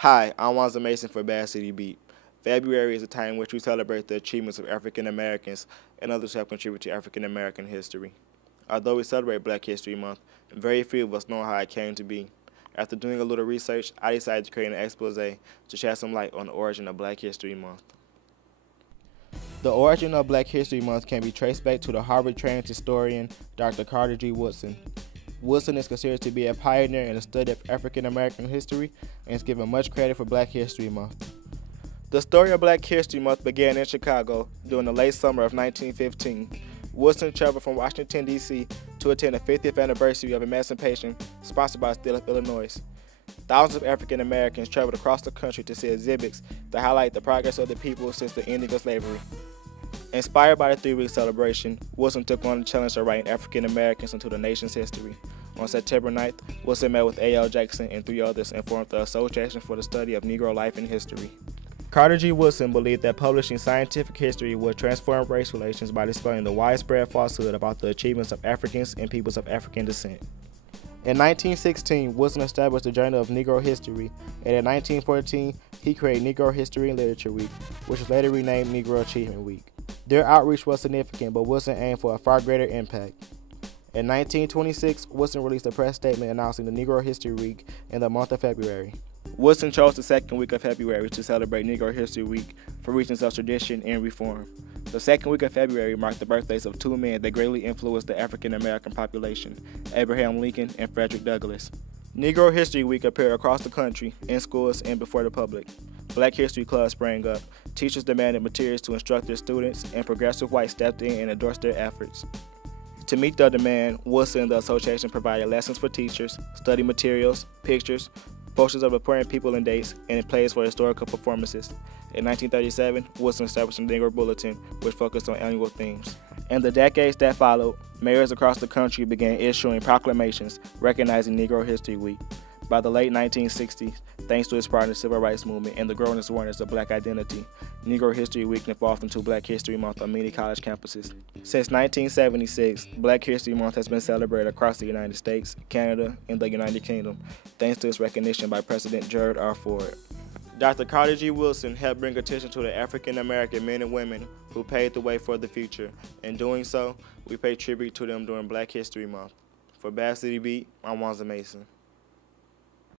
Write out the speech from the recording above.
Hi, I'm Wanza Mason for Bad City Beat. February is a time in which we celebrate the achievements of African Americans and others who have contributed to African American history. Although we celebrate Black History Month, very few of us know how it came to be. After doing a little research, I decided to create an expose to shed some light on the origin of Black History Month. The origin of Black History Month can be traced back to the Harvard-trained historian Dr. Carter G. Woodson. Woodson is considered to be a pioneer in the study of African American history and is given much credit for Black History Month. The story of Black History Month began in Chicago during the late summer of 1915. Woodson traveled from Washington, D.C. to attend the 50th anniversary of emancipation sponsored by the state of Illinois. Thousands of African Americans traveled across the country to see exhibits that highlight the progress of the people since the ending of slavery. Inspired by the 3-week celebration, Woodson took on the challenge of writing African Americans into the nation's history. On September 9th, Woodson met with A.L. Jackson and 3 others and formed the Association for the Study of Negro Life and History. Carter G. Woodson believed that publishing scientific history would transform race relations by displaying the widespread falsehood about the achievements of Africans and peoples of African descent. In 1916, Woodson established the Journal of Negro History, and in 1914, he created Negro History and Literature Week, which was later renamed Negro Achievement Week. Their outreach was significant, but Woodson aimed for a far greater impact. In 1926, Woodson released a press statement announcing the Negro History Week in the month of February. Woodson chose the second week of February to celebrate Negro History Week for reasons of tradition and reform. The second week of February marked the birthdays of 2 men that greatly influenced the African American population, Abraham Lincoln and Frederick Douglass. Negro History Week appeared across the country, in schools, and before the public. Black History Clubs sprang up. Teachers demanded materials to instruct their students, and progressive whites stepped in and endorsed their efforts. To meet the demand, Woodson and the association provided lessons for teachers, study materials, pictures, posters of important people and dates, and plays for historical performances. In 1937, Woodson established the Negro Bulletin, which focused on annual themes. In the decades that followed, mayors across the country began issuing proclamations recognizing Negro History Week. By the late 1960s, thanks to its part in the Civil Rights Movement and the growing awareness of Black identity, Negro History Week evolved into Black History Month on many college campuses. Since 1976, Black History Month has been celebrated across the United States, Canada, and the United Kingdom, thanks to its recognition by President Gerald R. Ford. Dr. Carter G. Woodson helped bring attention to the African American men and women who paved the way for the future. In doing so, we pay tribute to them during Black History Month. For Bad City Beat, I'm Wanza Mason.